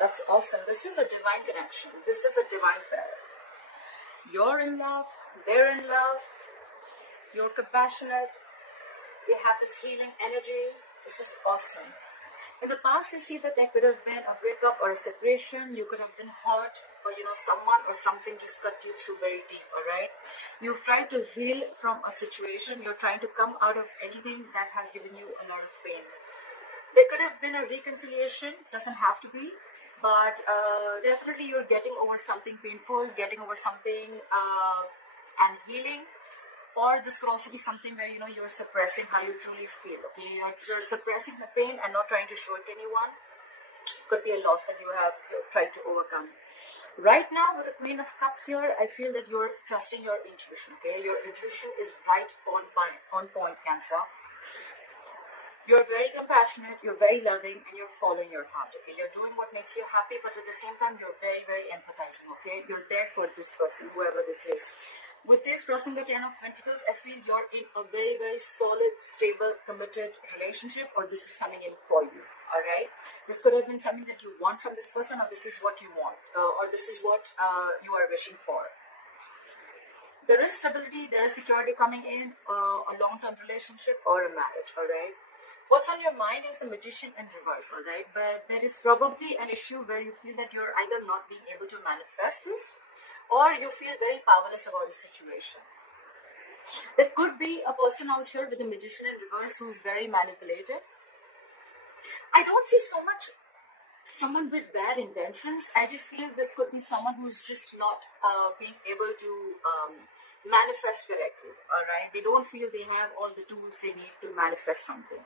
That's awesome. This is a divine connection. This is a divine pair. You're in love, they're in love, you're compassionate, they have this healing energy. This is awesome. In the past, you see that there could have been a breakup or a separation. You could have been hurt, or someone or something just cut you through very deep. All right, you've tried to heal from a situation. You're trying to come out of anything that has given you a lot of pain. There could have been a reconciliation. Doesn't have to be, but definitely you're getting over something painful, getting over something, and healing. Or this could also be something where you're suppressing how you truly feel. Okay, you're suppressing the pain and not trying to show it to anyone. Could be a loss that you've tried to overcome. Right now, with the Queen of Cups here, I feel that you're trusting your intuition. Okay, your intuition is right on point, Cancer. You're very compassionate, you're very loving, and you're following your heart. Okay, you're doing what makes you happy, but at the same time, you're very, very empathizing. Okay, you're there for this person, whoever this is. With this crossing the Ten of Pentacles, I feel you're in a very, very solid, stable, committed relationship, or this is coming in for you. All right, this could have been something that you want from this person, or this is what you want, or this is what you are wishing for. There is stability, there is security coming in, a long-term relationship or a marriage. All right. What's on your mind is the Magician in reverse, all right? But there is probably an issue where you feel that you're either not being able to manifest this, or you feel very powerless about the situation. There could be a person out here with a Magician in reverse who's very manipulative. I don't see so much someone with bad intentions. I just feel this could be someone who's just not being able to manifest correctly, all right? They don't feel they have all the tools they need to manifest something.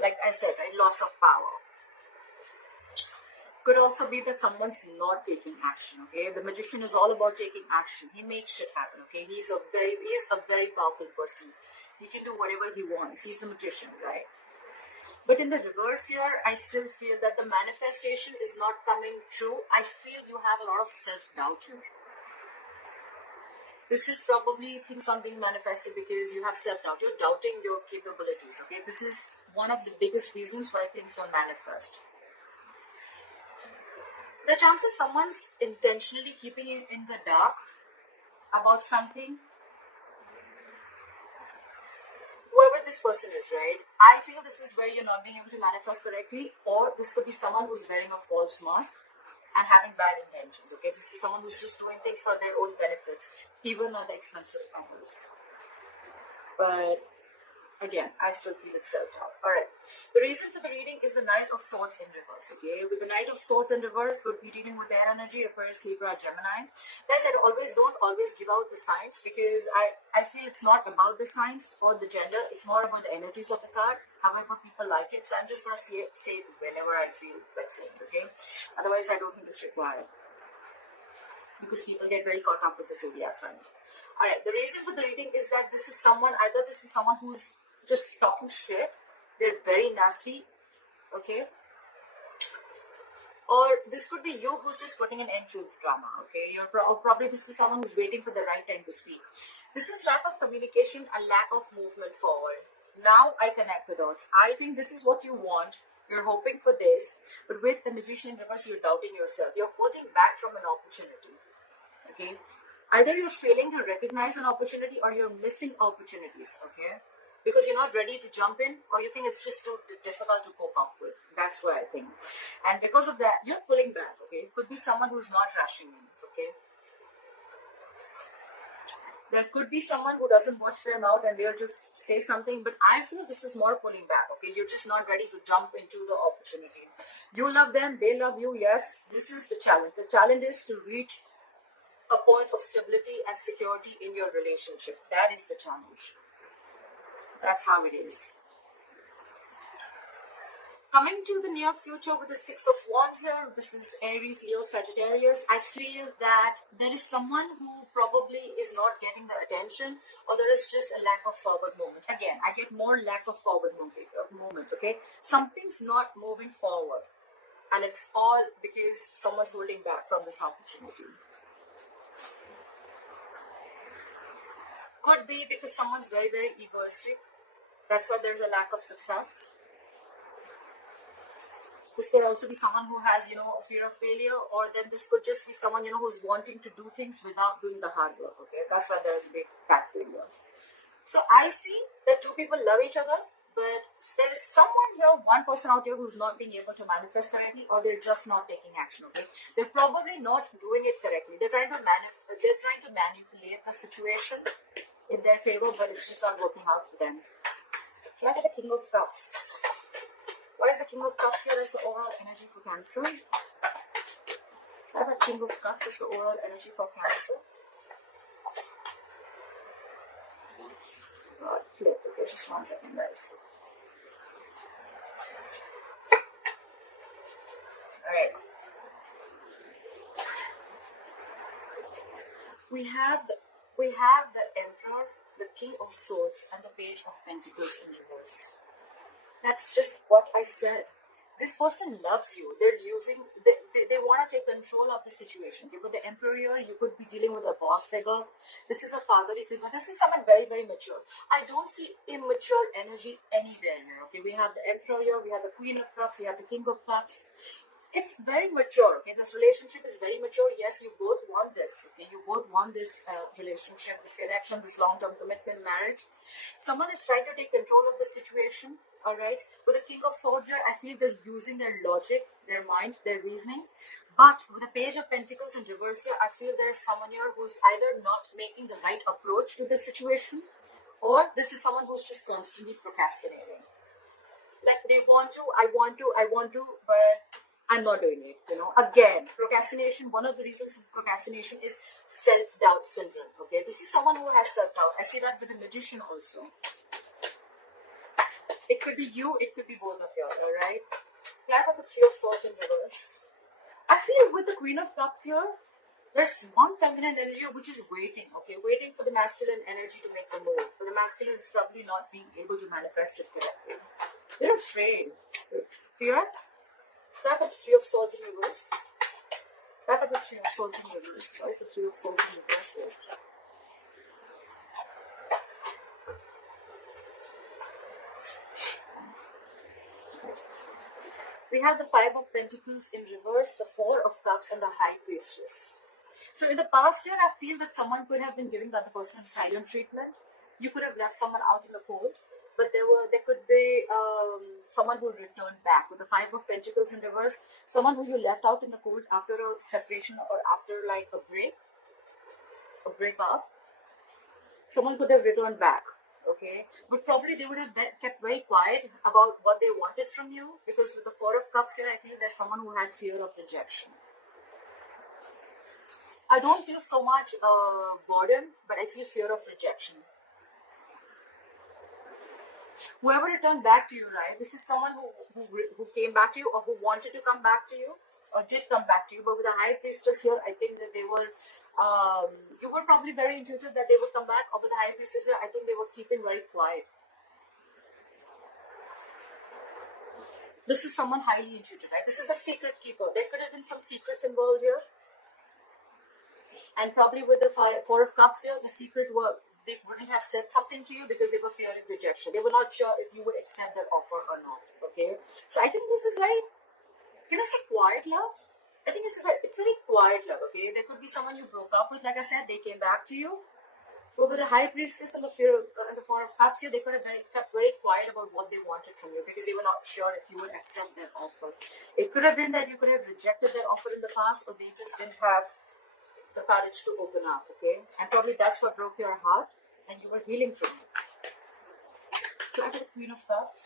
Like I said, right, loss of power. Could also be that someone's not taking action. Okay, the Magician is all about taking action. He makes shit happen. Okay, he's a very powerful person. He can do whatever he wants. He's the Magician, right? But in the reverse here, I still feel that the manifestation is not coming true. I feel you have a lot of self-doubt here. This is probably things not being manifested because you have self-doubt. You're doubting your capabilities. Okay, this is one of the biggest reasons why things don't manifest. The chances someone's intentionally keeping you in the dark about something, whoever this person is, right? I feel this is where you're not being able to manifest correctly, or this could be someone who's wearing a false mask and having bad intentions. Okay, this is someone who's just doing things for their own benefits, even at the expense of others. But again, I still feel it's self-doubt. Alright. The reason for the reading is the Knight of Swords in reverse. Okay. With the Knight of Swords in reverse, we'll be dealing with their energy, Aquarius, Libra, Gemini. Guys, I don't always give out the signs because I feel it's not about the signs or the gender. It's more about the energies of the card. However, people like it. So I'm just going to say it whenever I feel like saying it. Okay. Otherwise, I don't think it's required. Because people get very caught up with the zodiac signs. Alright. The reason for the reading is that this is someone who's just talking shit. They're very nasty, okay? Or this could be you who's just putting an end to drama, okay? Probably this is someone who's waiting for the right time to speak. This is lack of communication, a lack of movement forward. Now I connect the dots. I think this is what you want. You're hoping for this, but with the Magician in reverse, you're doubting yourself. You're holding back from an opportunity, okay? Either you're failing to recognize an opportunity or you're missing opportunities, okay? Because you're not ready to jump in, or you think it's just too difficult to cope up with. That's what I think. And because of that, you're pulling back, okay? It could be someone who's not rushing in, okay? There could be someone who doesn't watch their mouth and they'll just say something, but I feel this is more pulling back, okay? You're just not ready to jump into the opportunity. You love them, they love you, yes. This is the challenge. The challenge is to reach a point of stability and security in your relationship. That is the challenge. That's how it is. Coming to the near future with the Six of Wands here, this is Aries, Leo, Sagittarius. I feel that there is someone who probably is not getting the attention, or there is just a lack of forward movement. Again, I get more lack of forward movement, okay? Something's not moving forward, and it's all because someone's holding back from this opportunity. Could be because someone's very, very egoistic. That's why there's a lack of success. This could also be someone who has, you know, a fear of failure, or then this could just be someone, you know, who's wanting to do things without doing the hard work. Okay, that's why there's a big fat failure. So I see that two people love each other, but there is someone here, one person out here who's not being able to manifest correctly, or they're just not taking action. Okay, they're probably not doing it correctly. They're trying to manipulate the situation in their favor, but it's just not working out for them. Look at the King of Cups. What is the King of Cups here as the overall energy for Cancer? What is the King of Cups as the overall energy for Cancer? God, flip. Okay, just 1 second, guys. Alright. We have the Emperor, the King of Swords, and the Page of Pentacles in reverse. That's just what I said. This person loves you. They're they want to take control of the situation. Okay, with the Emperor here, you could be dealing with a boss figure. This is a fatherly figure. This is someone very, very mature. I don't see immature energy anywhere here. Okay, we have the Emperor here, we have the Queen of Cups, we have the King of Cups. It's very mature. Okay, this relationship is very mature. Yes, you both want this. Okay, you both want this relationship, this connection, this long-term commitment, marriage. Someone is trying to take control of the situation. All right. With the King of Swords here, I feel they're using their logic, their mind, their reasoning. But with the Page of Pentacles in reverse here, I feel there is someone here who's either not making the right approach to the situation, or this is someone who's just constantly procrastinating. Like they want to, I want to, but I'm not doing it, you know. Again, procrastination, one of the reasons for procrastination is self-doubt syndrome, okay? This is someone who has self-doubt. I see that with the Magician also. It could be you, it could be both of you, alright? Flag of the Three of Swords in reverse. I feel with the Queen of Cups here, there's one feminine energy which is waiting, okay? Waiting for the masculine energy to make the move. For the masculine, it's probably not being able to manifest it correctly. They're afraid. Fear? Flag of the Three of Swords in reverse. Flag of the Three of Swords in reverse. Why is the Three of Swords in reverse here? We have the Five of Pentacles in reverse, the Four of Cups, and the High Priestess. So in the past year, I feel that someone could have been giving that person silent treatment. You could have left someone out in the cold, but there could be someone who returned back. With the Five of Pentacles in reverse, someone who you left out in the cold after a separation or after like a breakup, someone could have returned back. Okay, but probably they would have kept very quiet about what they wanted from you, because with the Four of Cups here, I feel there's someone who had fear of rejection. I don't feel so much boredom, but I feel fear of rejection. Whoever returned back to you, right? This is someone who came back to you, or who wanted to come back to you, or did come back to you. But with the High Priestess here, I think that they were, you were probably very intuitive that they would come back. Or with the High Priestess here, I think they were keeping very quiet. This is someone highly intuitive, right? This is the secret keeper. There could have been some secrets involved here. And probably with the Four of Cups here, the secret were, they wouldn't have said something to you because they were fearing rejection. They were not sure if you would accept their offer or not. Okay, so I think this is very, you know, it's a quiet love. I think it's very quiet love. Okay, there could be someone you broke up with. Like I said, they came back to you. So with the High Priestess and the Four of Cups here, they could have kept very quiet about what they wanted from you, because they were not sure if you would accept their offer. It could have been that you could have rejected their offer in the past, or they just didn't have the courage to open up, okay? And probably that's what broke your heart, and you were healing from it. So I have the Queen of Cups.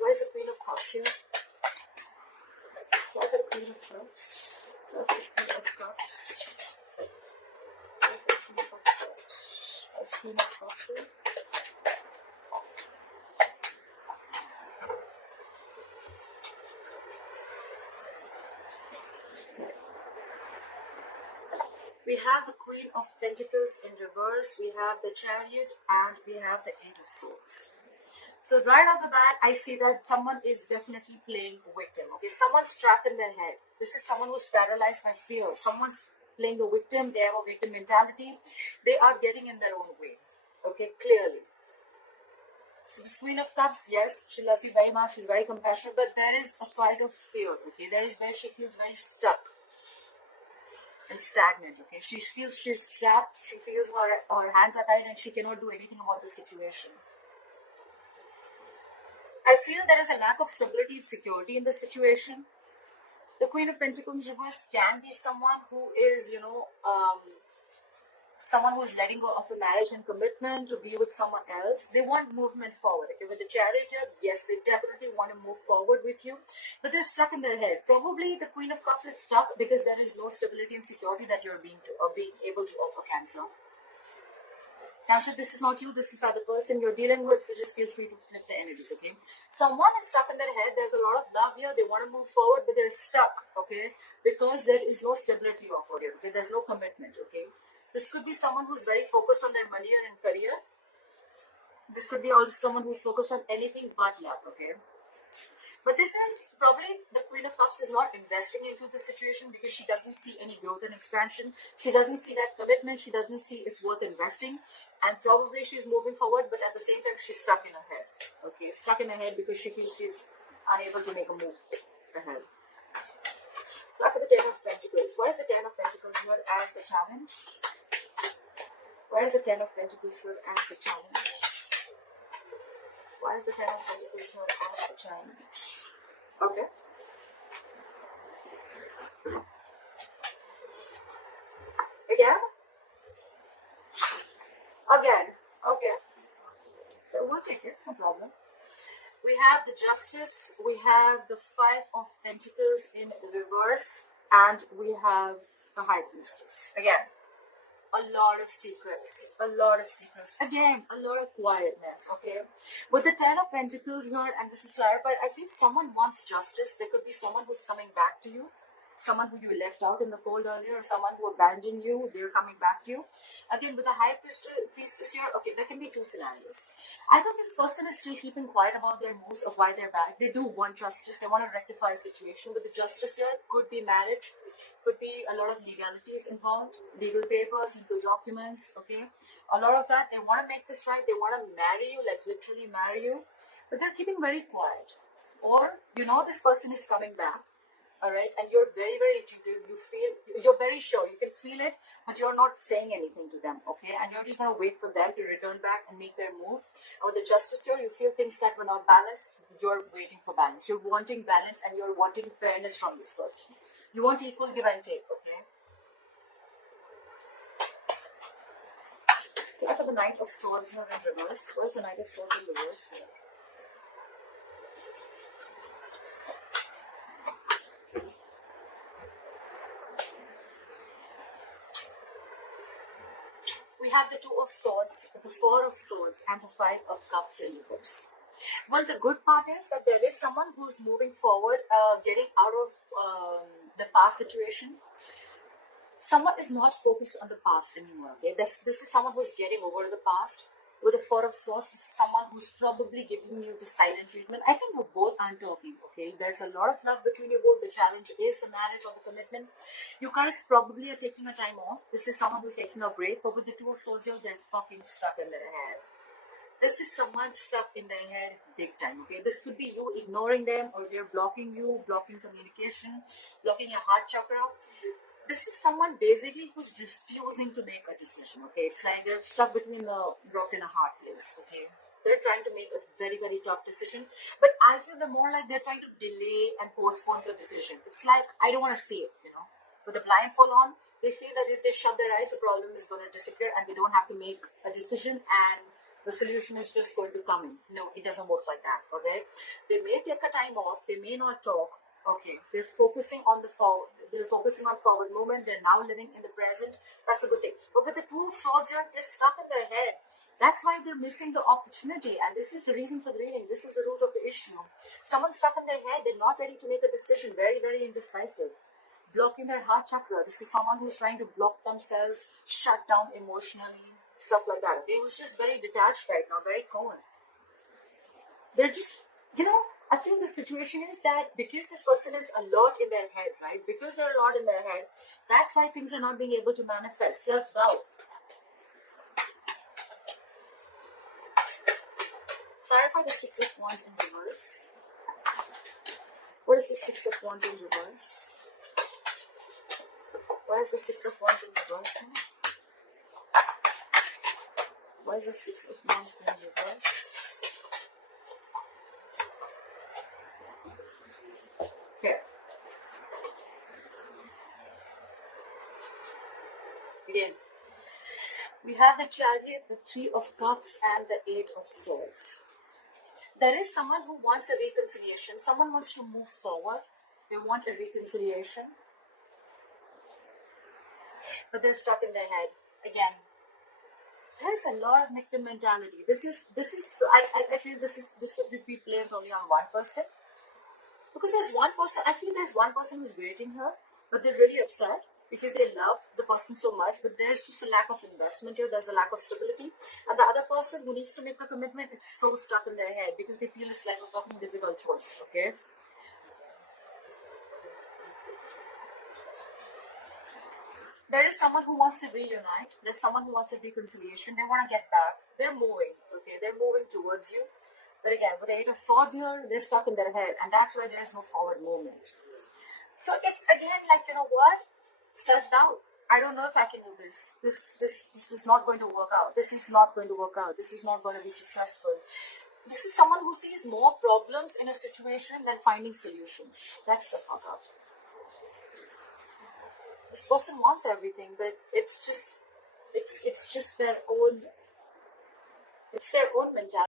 Why is the Queen of Cups here? Why is the Queen of Cups? Why is the Queen of Cups? Why is the Queen of Cups? Why is the Queen of Cups here? We have the Queen of Pentacles in reverse, we have the Chariot, and we have the Eight of Swords. So right off the bat, I see that someone is definitely playing victim. Okay, someone's trapped in their head. This is someone who's paralyzed by fear. Someone's playing the victim. They have a victim mentality. They are getting in their own way. Okay, clearly. So this Queen of Cups, yes, she loves you very much, she's very compassionate, but there is a side of fear, okay? There is where she feels very stuck and stagnant, okay? She feels she's trapped, she feels her hands are tied and she cannot do anything about the situation. I feel there is a lack of stability and security in the situation. The Queen of Pentacles reverse can be someone who is, someone who's letting go of a marriage and commitment to be with someone else. They want movement forward. Okay, with the Chariot, yes, they definitely want to move forward with you, but they're stuck in their head. Probably the Queen of Cups is stuck because there is no stability and security that you're being able to offer, Cancer. Cancer, this is not you, this is the other person you're dealing with, so just feel free to flip the energies, okay? Someone is stuck in their head, there's a lot of love here, they want to move forward, but they're stuck, okay? Because there is no stability offered here, okay? There's no commitment, okay? This could be someone who's very focused on their money and career. This could be also someone who's focused on anything but love, okay? But this is probably the Queen of Cups is not investing into the situation because she doesn't see any growth and expansion. She doesn't see that commitment. She doesn't see it's worth investing. And probably she's moving forward, but at the same time, she's stuck in her head. Okay, stuck in her head because she feels she's unable to make a move ahead. So after the Ten of Pentacles, why is the Ten of Pentacles here as the challenge? Why is the Ten of Pentacles here as the challenge? Why is the Ten of Pentacles here as the challenge? Okay. Again. Okay. So we'll take it, no problem. We have the Justice, we have the Five of Pentacles in reverse, and we have the High Priestess. Again, a lot of secrets, again, a lot of quietness, okay? With the Ten of Pentacles here, and this is clarified, I feel someone wants justice. There could be someone who's coming back to you, someone who you left out in the cold earlier, or someone who abandoned you, they're coming back to you. Again, with the High Priestess here, okay, there can be two scenarios. Either this person is still keeping quiet about their moves of why they're back. They do want justice, they want to rectify a situation. With the Justice here, could be marriage, could be a lot of legalities involved, legal papers, legal documents, okay? A lot of that, they want to make this right, they want to marry you, like literally marry you, but they're keeping very quiet. Or, this person is coming back, all right, and you're very, very intuitive, you're very sure, you can feel it, but you're not saying anything to them, okay? And you're just going to wait for them to return back and make their move. Or the Justice here, you feel things that were not balanced, you're waiting for balance. You're wanting balance and you're wanting fairness from this person. You want equal give and take, okay? After the Knight of Swords here in reverse, where's the Knight of Swords in reverse here? We have the Two of Swords, the Four of Swords, and the Five of Cups in reverse. Well, the good part is that there is someone who's moving forward, getting out of the past situation. Someone is not focused on the past anymore. Okay, this is someone who's getting over the past. With the Four of Swords, this is someone who's probably giving you the silent treatment. I think you both aren't talking, okay? There's a lot of love between you both. The challenge is the marriage or the commitment. You guys probably are taking a time off. This is someone who's taking a break. But with the Two of Swords, they're fucking stuck in their head. This is someone stuck in their head big time, okay? This could be you ignoring them, or they're blocking you, blocking communication, blocking your heart chakra. This is someone basically who's refusing to make a decision, okay? It's like they're stuck between a rock and a hard place, okay? They're trying to make a very, very tough decision. But I feel more like they're trying to delay and postpone the decision. It's like, I don't want to see it, With the blindfold on, they feel that if they shut their eyes, the problem is going to disappear and they don't have to make a decision and the solution is just going to come in. No, it doesn't work like that, okay? They may take a time off, they may not talk, okay? They're focusing on forward movement, they're now living in the present. That's a good thing. But with the Two of Swords here, they're stuck in their head. That's why they're missing the opportunity, and this is the reason for the reading. This is the root of the issue. Someone's stuck in their head, they're not ready to make a decision, very, very indecisive. Blocking their heart chakra. This is someone who's trying to block themselves, shut down emotionally, stuff like that. Okay, who's just very detached right now, very cold. They're just, I think the situation is that because this person is a lot in their head, right? Because they're a lot in their head, that's why things are not being able to manifest. Self-doubt. have the Six of Wands in reverse. What is the Six of Wands in reverse? Why is the Six of Wands in reverse? Why is the Six of Wands in reverse? Here. Again. We have the Chariot, the Three of Cups, and the Eight of Swords. There is someone who wants a reconciliation. Someone wants to move forward. They want a reconciliation. But they're stuck in their head. Again, there's a lot of victim mentality. I feel this could be blamed only on one person. Because there's one person, I feel there's one person who's waiting here, but they're really upset because they love the person so much, but there's just a lack of investment here, there's a lack of stability. And the other person who needs to make a commitment, it's so stuck in their head because they feel it's like a fucking difficult choice, okay? There is someone who wants to reunite, there's someone who wants a reconciliation, they want to get back, they're moving, okay? They're moving towards you. But again, with the Eight of Swords here, they're stuck in their head, and that's why there's no forward movement. So it's again like, you know what? Self-doubt. I don't know if I can do this. This is not going to work out. This is not going to work out. This is not going to be successful. This is someone who sees more problems in a situation than finding solutions. That's the fuck up. This person wants everything, but it's just their own. It's their own mentality.